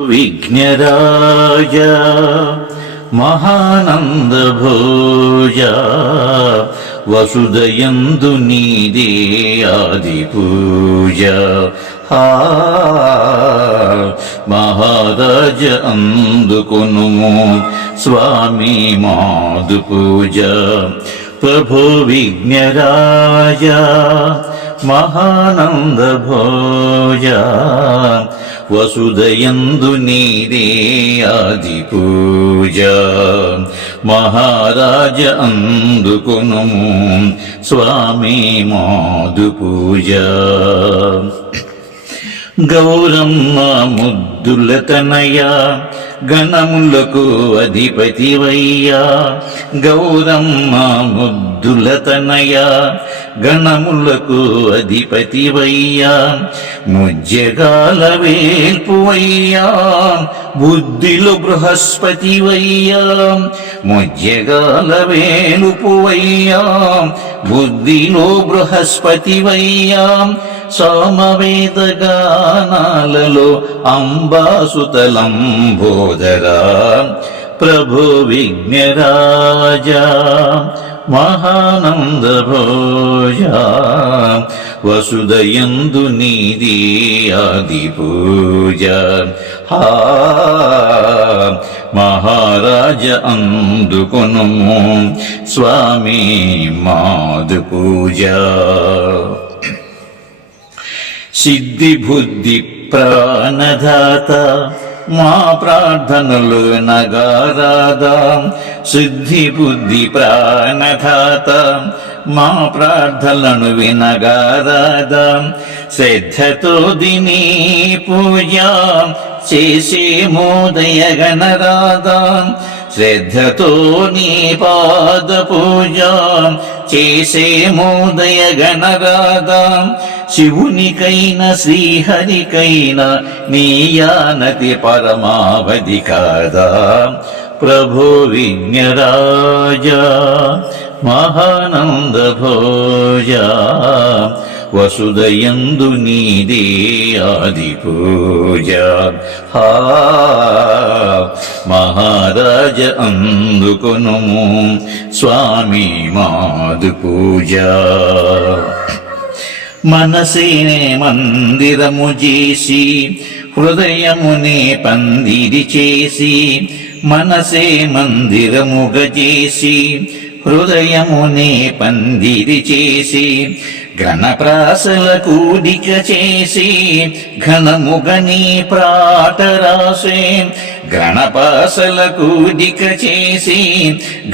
విఘ్నరాజ మహానందభోజ వసుదయందు నీదే ఆది పూజ మహారాజ అందుకును స్వామి మాదు పూజ ప్రభో విఘ్నరాజ మహానంద భోజ వసుదయందు నీదే ఆది పూజ. మహారాజ అందుకును స్వామి మాదు పూజ. గౌరమ్మ ముద్దుల తనయ గణములకు అధిపతివయ్యా. గౌరమ్మ ముద్దుల తనయ గణములకు అధిపతివయ్యా. ముజ్జగాల వేల్పువయ్యా బుద్ధిలు బృహస్పతివయ్యా. ముజ్జగాల వేలుపువయ్యా బుద్ధిలో బృహస్పతివయ్యా. సామవేద గానాలలో అంబాసుతలం బోధరా ప్రభు విఘ్నరాజ మహానంద భోజ వసుదయందు నీది ఆది పూజ హా మహారాజ అందుకును స్వామి మాదు పూజ సిద్ధి బుద్ధి ప్రాణదాత. మా ప్రార్థనలు నగారాదా. సిద్ధి బుద్ధి ప్రాణదాత. మా ప్రార్థనలను వినగారాదా. శ్రద్ధతో దిని పూజ చేసే మోదయ గణరాదా. శ్రద్ధతో నీ పాద పూజ చేసే మోదయ గణరాదా శివునికైన శ్రీహరికైన నీయానతి పరమావధి కాదా. ప్రభో విజ్ఞరాజ మహానంద భోజ వసుదయందు నీదే ఆది పూజ. హా మహారాజ అందుకొను స్వామి మాదు పూజ. మనసేనే మందిరము చేసి హృదయమునే పందిరి చేసి మనసే మందిరముగ చేసి హృదయమునే పందిరి చేసి ఘనప్రాసల కూడిక చేసి ఘనముగని ప్రాట రాసే గణపాసల కూడిక చేసి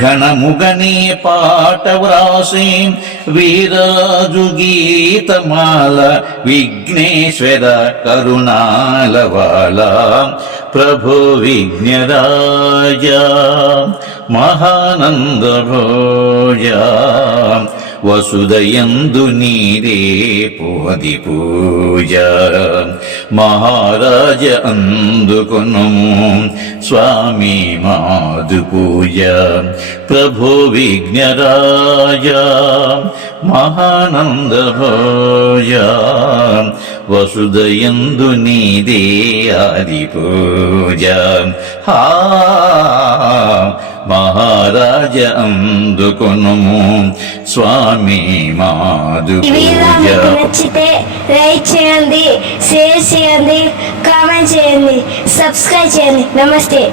ఘనముగని పాట వ్రాసే వీరాజు గీతమాల విఘ్నేశ్వర కరుణాలవాల ప్రభో విఘ్నరాజ మహానంద భోజ వసుదయందు నీరే పోది పూజ మహారాజ అందుకొను స్వామి మాదు పూజ ప్రభో విఘ్నరాజ మహానంద భోజ వసుదయందు నీదే ఆది పూజ హా మహారాజ అందుకొను స్వామి మాదు నచ్చితే లైక్ చేయండి షేర్ చేయండి కామెంట్ చేయండి సబ్స్క్రైబ్ చేయండి. నమస్తే.